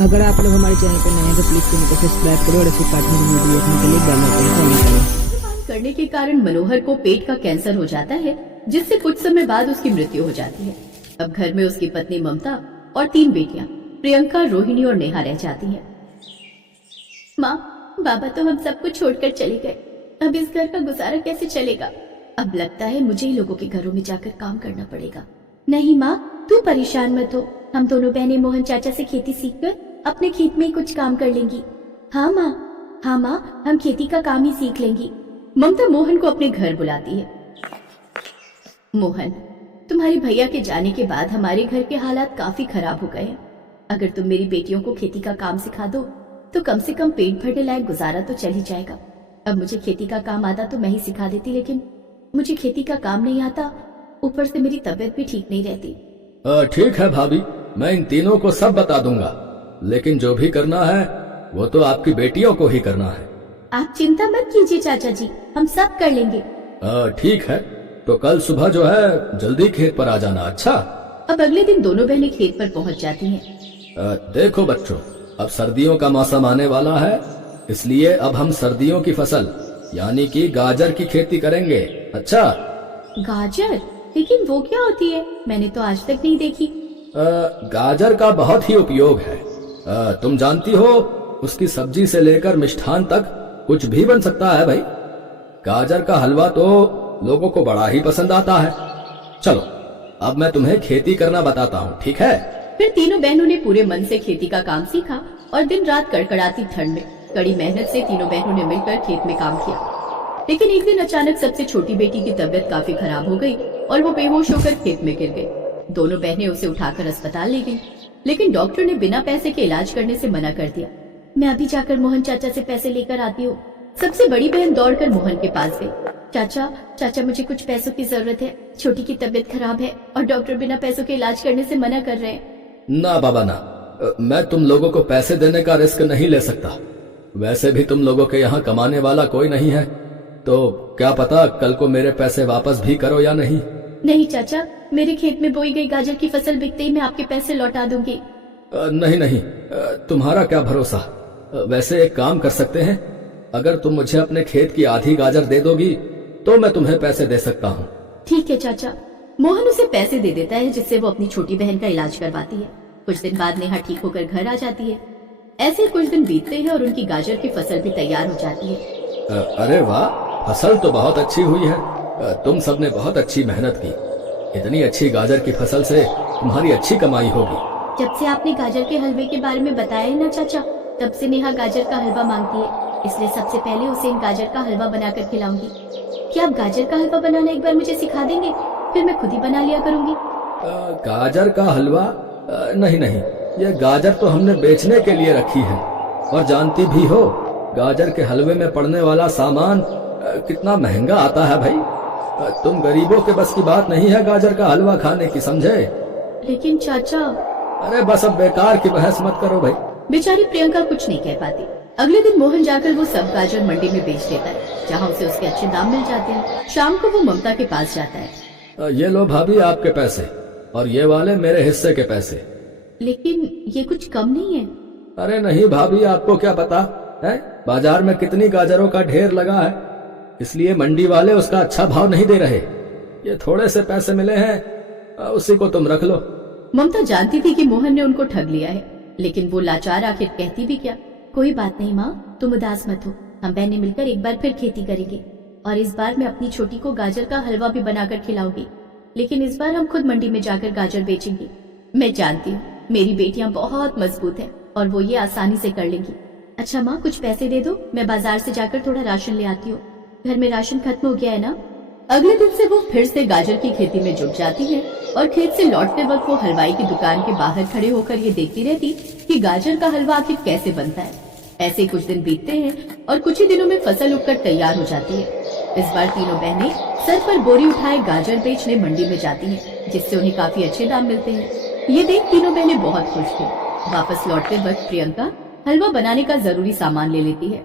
अगर आप लोग हमारे चैनल पर नए हैं तो प्लीज चैनल को सब्सक्राइब करो और ऐसे पार्टनर वीडियो देखने के लिए बेल आइकन को ऑन करें। करने के कारण मनोहर को पेट का कैंसर हो जाता है, जिससे कुछ समय बाद उसकी मृत्यु हो जाती है। अब घर में उसकी पत्नी ममता और 3 बेटियां प्रियंका, रोहिणी और नेहा रह जाती हैं। माँ, बाबा तो हम सबको छोड़कर चले गए। अब इस घर का गुजारा कैसे चलेगा? अब लगता है मुझे ही लोगों के घरों में जाकर काम करना पड़ेगा। नहीं माँ, तू परेशान मत हो। हम दोनों बहनें मोहन चाचा से खेती सीखकर अपने खेत में ही कुछ काम कर लेंगी। हाँ माँ, हम खेती का काम ही सीख लेंगी। ममता मोहन को अपने घर बुलाती है। मोहन, तुम्हारे भैया के जाने के बाद हमारे घर के हालात काफी खराब हो गए हैं। अगर तुम मेरी बेटियों को खेती का काम सिखा दो तो कम से कम पेट भरने लायक गुजारा तो चल ही जाएगा। अब मुझे खेती का काम आता तो मैं ही सिखा देती, लेकिन मुझे खेती का काम नहीं आता, ऊपर से मेरी तबीयत भी ठीक नहीं रहती। ठीक है भाभी, मैं इन तीनों को सब बता दूंगा, लेकिन जो भी करना है वो तो आपकी बेटियों को ही करना है। आप चिंता मत कीजिए चाचा जी, हम सब कर लेंगे। ठीक है, तो कल सुबह जो है जल्दी खेत पर आ जाना। अच्छा। अब अगले दिन दोनों बहनें खेत पर पहुंच जाती हैं। देखो बच्चों, अब सर्दियों का मौसम आने वाला है, इसलिए अब हम सर्दियों की फसल यानी कि गाजर की खेती करेंगे। अच्छा। गाजर? लेकिन वो क्या होती है? मैंने तो आज तक नहीं देखी। गाजर का बहुत ही उपयोग है। तुम जानती हो, उसकी सब्जी से लेकर मिष्ठान तक कुछ भी बन सकता है भाई। गाजर का हलवा तो लोगों को बड़ा ही पसंद आता है। चलो, अब मैं तुम्हें खेती करना बताता हूँ, ठीक है? फिर तीनों बहनों ने पूरे मन से खेती का काम सीखा और दिन रात कड़कड़ाती ठंड में कड़ी मेहनत से तीनों बहनों ने मिलकर खेत में काम किया। लेकिन एक दिन अचानक सबसे छोटी बेटी की तबीयत काफी खराब हो गई और वो बेहोश होकर खेत में गिर गई। दोनों बहनें उसे उठाकर अस्पताल ले गईं, लेकिन डॉक्टर ने बिना पैसे के इलाज करने से मना कर दिया। मैं अभी जाकर मोहन चाचा से पैसे लेकर आती हूँ। सबसे बड़ी बहन दौड़कर मोहन के पास गई। चाचा मुझे कुछ पैसों की जरूरत है। छोटी की तबीयत खराब है और डॉक्टर बिना पैसों के इलाज करने से मना कर रहे हैं। ना बाबा ना, मैं तुम लोगों को पैसे देने का रिस्क नहीं ले सकता। वैसे भी तुम लोगों के यहाँ कमाने वाला कोई नहीं है, तो क्या पता कल को मेरे पैसे वापस भी करो या नहीं। नहीं चाचा, मेरे खेत में बोई गई गाजर की फसल बिकते ही मैं आपके पैसे लौटा दूंगी। नहीं, तुम्हारा क्या भरोसा। वैसे एक काम कर सकते हैं, अगर तुम मुझे अपने खेत की आधी गाजर दे दोगी तो मैं तुम्हें पैसे दे सकता हूँ। ठीक है चाचा। मोहन उसे पैसे दे देता है, जिससे वो अपनी छोटी बहन का इलाज करवाती है। कुछ दिन बाद नेहा ठीक होकर घर आ जाती है। ऐसे कुछ दिन बीतते हैं और उनकी गाजर की फसल भी तैयार हो जाती है। अरे वाह, फसल तो बहुत अच्छी हुई है। तुम सबने बहुत अच्छी मेहनत की। इतनी अच्छी गाजर की फसल से तुम्हारी अच्छी कमाई होगी। जब से आपने गाजर के हलवे के बारे में बताया है ना चाचा, तब से नेहा गाजर का हलवा मांगती है। इसलिए सबसे पहले उसे इन गाजर का हलवा बनाकर खिलाऊंगी। क्या आप गाजर का हलवा बनाना एक बार मुझे सिखा देंगे? फिर मैं खुद ही बना लिया करूंगी। गाजर का हलवा? नहीं, ये गाजर तो हमने बेचने के लिए रखी है। और जानती भी हो, गाजर के हलवे में पड़ने वाला सामान कितना महंगा आता है भाई। तुम गरीबों के बस की बात नहीं है गाजर का हलवा खाने की, समझे? लेकिन चाचा। अरे बस अब बेकार की बहस मत करो भाई। बेचारी प्रियंका कुछ नहीं कह पाती। अगले दिन मोहन जाकर वो सब गाजर मंडी में बेच देता है, जहाँ उसे उसके अच्छे दाम मिल जाते हैं। शाम को वो ममता के पास जाता है। ये लो भाभी आपके पैसे, और ये वाले मेरे हिस्से के पैसे। लेकिन ये कुछ कम नहीं है। अरे नहीं भाभी, आपको क्या पता है बाजार में कितनी गाजरों का ढेर लगा है, इसलिए मंडी वाले उसका अच्छा भाव नहीं दे रहे। ये थोड़े से पैसे मिले हैं, उसी को तुम रख लो। ममता जानती थी कि मोहन ने उनको ठग लिया है, लेकिन वो लाचार आखिर कहती भी क्या। कोई बात नहीं माँ, तुम उदास मत हो। हम बहनें मिलकर एक बार फिर खेती करेंगे, और इस बार मैं अपनी छोटी को गाजर का हलवा भी बनाकर खिलाऊंगी। लेकिन इस बार हम खुद मंडी में जाकर गाजर बेचेंगे। मैं जानती हूँ मेरी बेटियां बहुत मजबूत हैं और वो ये आसानी से कर लेंगी। अच्छा माँ, कुछ पैसे दे दो, मैं बाजार से जाकर थोड़ा राशन ले आती हूँ। घर में राशन खत्म हो गया है ना। अगले दिन से वो फिर से गाजर की खेती में जुट जाती है और खेत से लौटते वक्त वो हलवाई की दुकान के बाहर खड़े होकर ये देखती रहती कि गाजर का हलवा आखिर कैसे बनता है। ऐसे कुछ दिन बीतते हैं और कुछ ही दिनों में फसल उगकर तैयार हो जाती है। इस बार तीनों बहनें सर पर बोरी उठाए गाजर बेचने मंडी में जाती हैं, जिससे उन्हें काफी अच्छे दाम मिलते हैं। ये देख तीनों बहनें बहुत खुश थी। वापस लौटते वक्त प्रियंका हलवा बनाने का जरूरी सामान ले लेती है।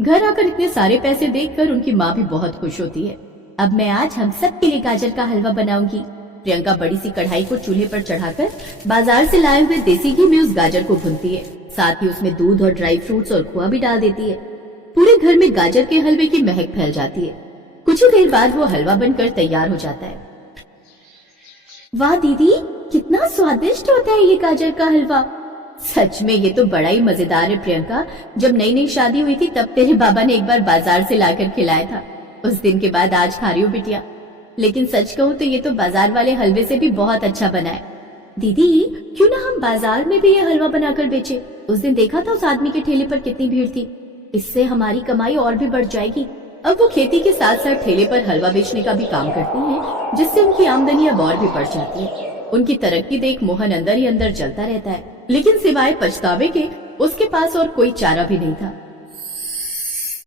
घर आकर इतने सारे पैसे देखकर उनकी माँ भी बहुत खुश होती है। अब मैं आज हम सब के लिए गाजर का हलवा बनाऊंगी। प्रियंका बड़ी सी कढ़ाई को चूल्हे पर चढ़ाकर बाजार से लाए हुए देसी घी में उस गाजर को भूनती है। साथ ही उसमें दूध और ड्राई फ्रूट्स और खोआ भी डाल देती है। पूरे घर में गाजर के हलवे की महक फैल जाती है। कुछ ही देर बाद वो हलवा बनकर तैयार हो जाता है। वाह दीदी, कितना स्वादिष्ट होता है ये गाजर का हलवा। सच में ये तो बड़ा ही मजेदार है प्रियंका। जब नई नई शादी हुई थी तब तेरे बाबा ने एक बार बाजार से लाकर खिलाया था। उस दिन के बाद आज खा रही हूँ बिटिया। लेकिन सच कहूँ तो ये तो बाजार वाले हलवे से भी बहुत अच्छा बना है। दीदी, क्यों ना हम बाजार में भी ये हलवा बनाकर बेचे। उस दिन देखा था उस आदमी के ठेले पर कितनी भीड़ थी। इससे हमारी कमाई और भी बढ़ जाएगी। अब वो खेती के साथ साथ ठेले पर हलवा बेचने का भी काम करती हैं, जिससे उनकी आमदनी अब और भी बढ़ जाती है। उनकी तरक्की देख मोहन अंदर ही अंदर जलता रहता है, लेकिन सिवाय पछतावे के उसके पास और कोई चारा भी नहीं था।